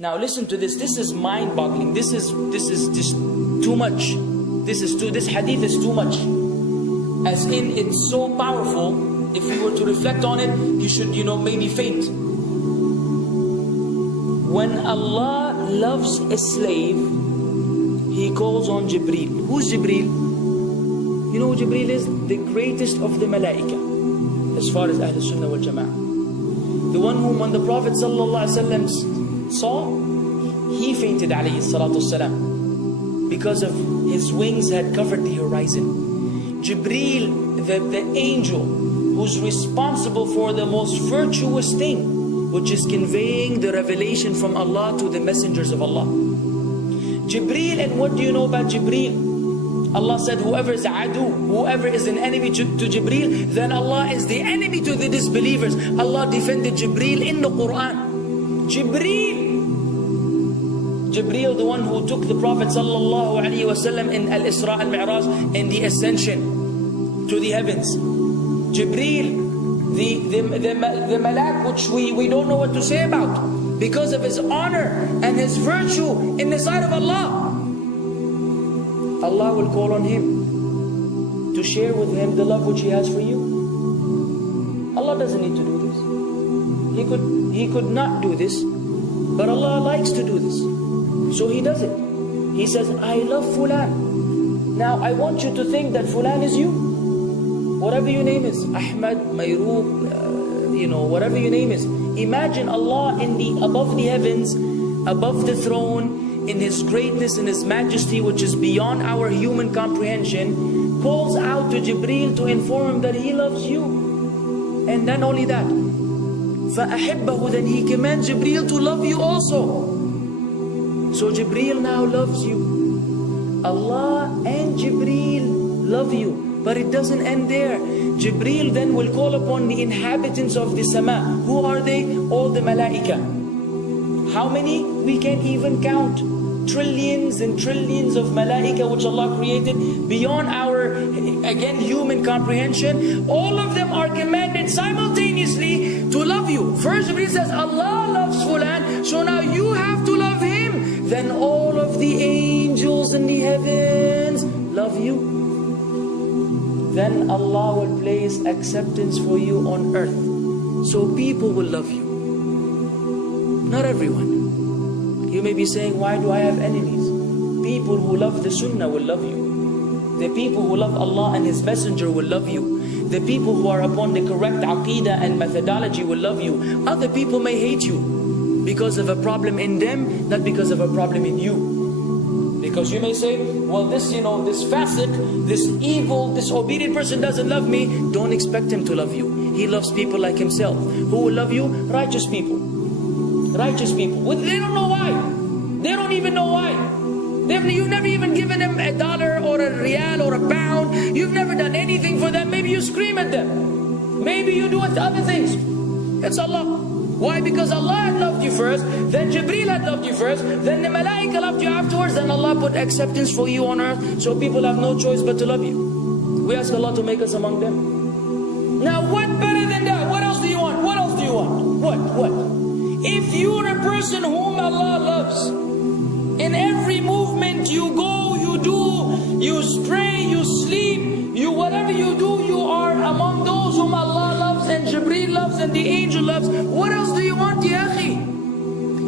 Now listen to this. This is mind-boggling. This is just too much. This hadith is too much. As in, it's so powerful. If you were to reflect on it, you should, maybe faint. When Allah loves a slave, He calls on Jibril. Who's Jibril? You know who Jibril is? The greatest of the malaika, as far as Ahl Sunnah wal Jama'ah. The one whom when the Prophet ﷺ saw, he fainted alayhi salatu wasalam, because of his wings had covered the horizon. Jibril, the angel who's responsible for the most virtuous thing, which is conveying the revelation from Allah to the messengers of Allah. Jibril, and what do you know about Jibril? Allah said, whoever is adu, whoever is an enemy to Jibril, then Allah is the enemy to the disbelievers. Allah defended Jibril in the Quran. Jibril, the one who took the Prophet ﷺ in Al-Isra al-Mi'raj, in the ascension to the heavens. Jibril, the malak, which we don't know what to say about, because of his honor and his virtue in the sight of Allah. Allah will call on him to share with him the love which He has for you. Allah doesn't need to do this. He could not do this, but Allah likes to do this, so He does it. He says, I love Fulan. Now I want you to think that Fulan is you. Whatever your name is, Ahmad, Mayroub, whatever your name is. Imagine Allah above the heavens, above the throne, in His greatness and His majesty, which is beyond our human comprehension, calls out to Jibril to inform him that He loves you. And not only that, فَأَحِبَّهُ, then He commands Jibril to love you also. So Jibril now loves you. Allah and Jibril love you. But it doesn't end there. Jibril then will call upon the inhabitants of the sama. Who are they? All the malaika. How many? We can't even count. Trillions and trillions of malaika which Allah created beyond our, again, human comprehension. All of them are commanded simultaneously to love you. First Jibril says, Allah loves Fulan, so now you have to love him. Then all of the angels in the heavens love you. Then Allah will place acceptance for you on earth. So people will love you. Not everyone. You may be saying, why do I have enemies? People who love the Sunnah will love you. The people who love Allah and His Messenger will love you. The people who are upon the correct aqidah and methodology will love you. Other people may hate you because of a problem in them, not because of a problem in you. Because you may say, well, this fasiq, this evil, disobedient person doesn't love me. Don't expect him to love you. He loves people like himself. Who will love you? Righteous people. Righteous people. They don't know why. They don't even know why. You've never even given them $1 or a riyal or a pound. You've never done anything for them. Maybe you scream at them. Maybe you do other things. It's Allah. Why? Because Allah had loved you first, then Jibril had loved you first, then the malaika loved you afterwards, then Allah put acceptance for you on earth, so people have no choice but to love you. We ask Allah to make us among them. Now what better than that? What else do you want? What else do you want? What? If you're a person whom Allah loves, in every movement you go, you do, you pray, you sleep, whatever you do, you are among those whom Allah loves and Jibril loves and the angel loves. What else do you want, ya akhi?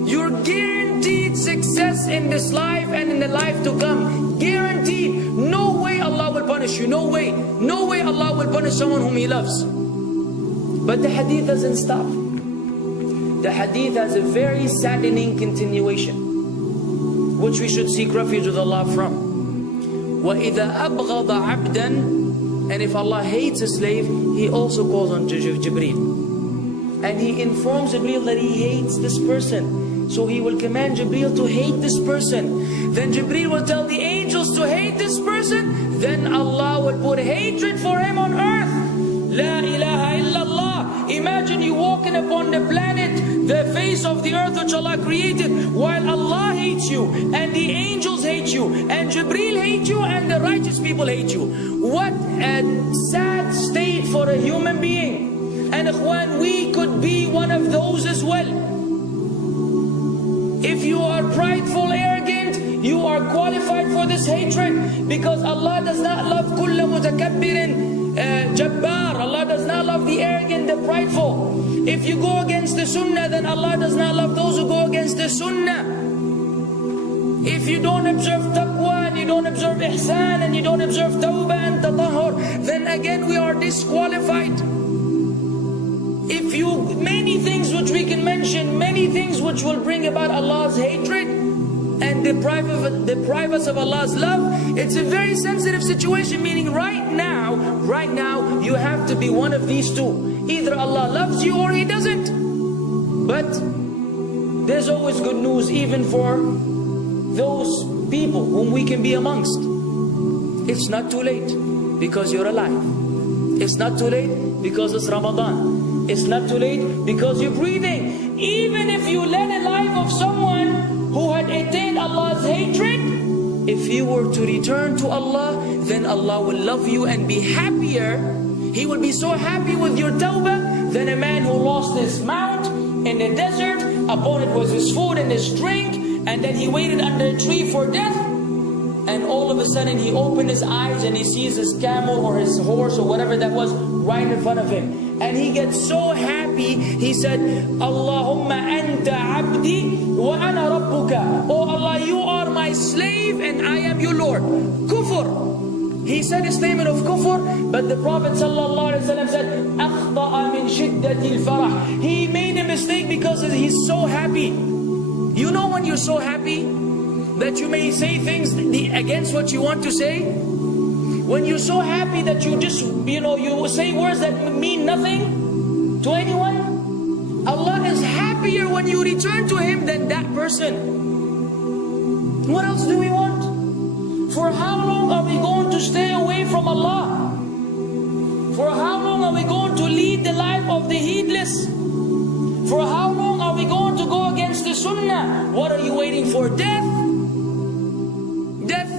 You're guaranteed success in this life and in the life to come. Guaranteed. No way Allah will punish you. No way. No way Allah will punish someone whom He loves. But the hadith doesn't stop. The hadith has a very saddening continuation, which we should seek refuge with Allah from. وَإِذَا أَبْغَضَ عَبْدًا, and if Allah hates a slave, He also calls on Jibril. And He informs Jibril that He hates this person. So He will command Jibril to hate this person. Then Jibril will tell the angels to hate this person. Then Allah will put hatred for him on earth. La ilaha illallah. Imagine you walking upon the planet, the face of the earth which Allah created, while Allah hates you, and the angels hate you, and Jibril hates you, and the righteous people hate you. What a sad state for a human being. And ikhwan, we could be one of those as well. If you are prideful, arrogant, you are qualified for this hatred, because Allah does not love kulla mutakabbirin jabbar. Allah does not love the arrogant, the prideful. If you go against the sunnah, then Allah does not love those who go against the sunnah. If you don't observe taqwa, and you don't observe ihsan, and you don't observe tawbah and tatahur, then again we are disqualified. If you, many things which we can mention, many things which will bring about Allah's hatred and deprive us of Allah's love. It's a very sensitive situation, meaning right now you have to be one of these two. Either Allah loves you or He doesn't. But there's always good news even for those people whom we can be amongst. It's not too late because you're alive. It's not too late because it's Ramadan. It's not too late because you're breathing. Even if you led a life of someone who had attained Allah's hatred, if you were to return to Allah, then Allah will love you and be happier. He will be so happy with your tawbah than a man who lost his mount in the desert. Upon it was his food and his drink, and then he waited under a tree for death, and all of a sudden he opened his eyes and he sees his camel or his horse or whatever that was right in front of him, and he gets so happy. He said, Allahumma anta abdi wa ana rabbuka. Oh Allah, you are my slave and I am your Lord. Kufr. He said a statement of kufr, but the Prophet ﷺ said, أخطأ من شدة الفرح. He made a mistake because he's so happy. You know when you're so happy that you may say things against what you want to say? When you're so happy that you just, you say words that mean nothing to anyone? Allah is happier when you return to Him than that person. What else do we want? For how long are we going to stay away from Allah? For how long are we going to lead the life of the heedless? For how long are we going to go against the sunnah? What are you waiting for? Death? Death.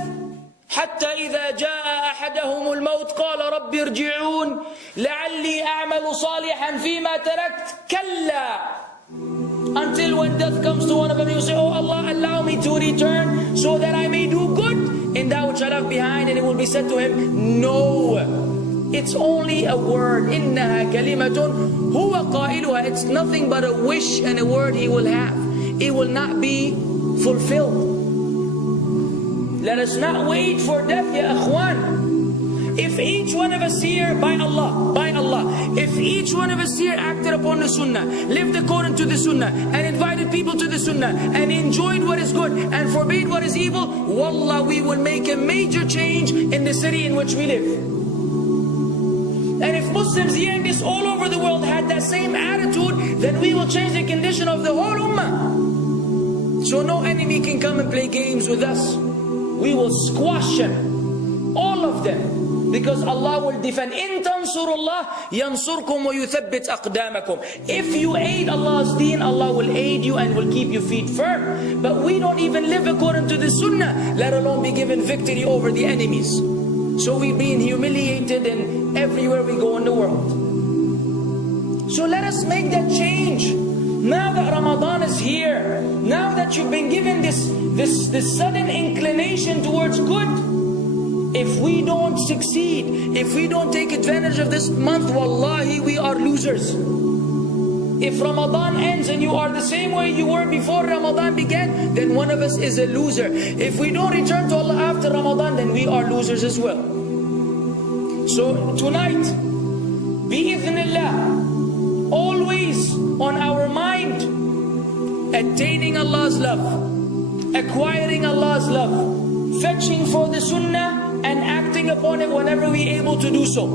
حتى إذا جاء أحدهم الموت قال رب ارجعون لعلي أعمل صالحا فيما تركت كلا. Until when death comes to one of them, you say, oh Allah, allow me to return so that I may do good in that which I left behind. And it will be said to him, no, it's only a word. إنها كلمة هو قائلها. It's nothing but a wish and a word he will have. It will not be fulfilled. Let us not wait for death, ya akhwan. If each one of us here, by Allah, if each one of us here acted upon the sunnah, lived according to the sunnah, and invited people to the sunnah, and enjoyed what is good, and forbade what is evil, wallah, we will make a major change in the city in which we live. And if Muslims hearing this all over the world had that same attitude, then we will change the condition of the whole ummah. So no enemy can come and play games with us. We will squash them, all of them. Because Allah will defend. إِن تَنْصُرُ اللَّهِ يَنْصُرْكُمْ وَيُثَبِّتْ أَقْدَامَكُمْ. If you aid Allah's deen, Allah will aid you and will keep your feet firm. But we don't even live according to the sunnah, let alone be given victory over the enemies. So we're being humiliated in everywhere we go in the world. So let us make that change. Now that Ramadan is here, now that you've been given this sudden inclination towards good, if we don't succeed, if we don't take advantage of this month, wallahi, we are losers. If Ramadan ends and you are the same way you were before Ramadan began, then one of us is a loser. If we don't return to Allah after Ramadan, then we are losers as well. So tonight, bi'idhnillah, always on our mind, attaining Allah's love, acquiring Allah's love, fetching for the sunnah, and acting upon it whenever we're able to do so.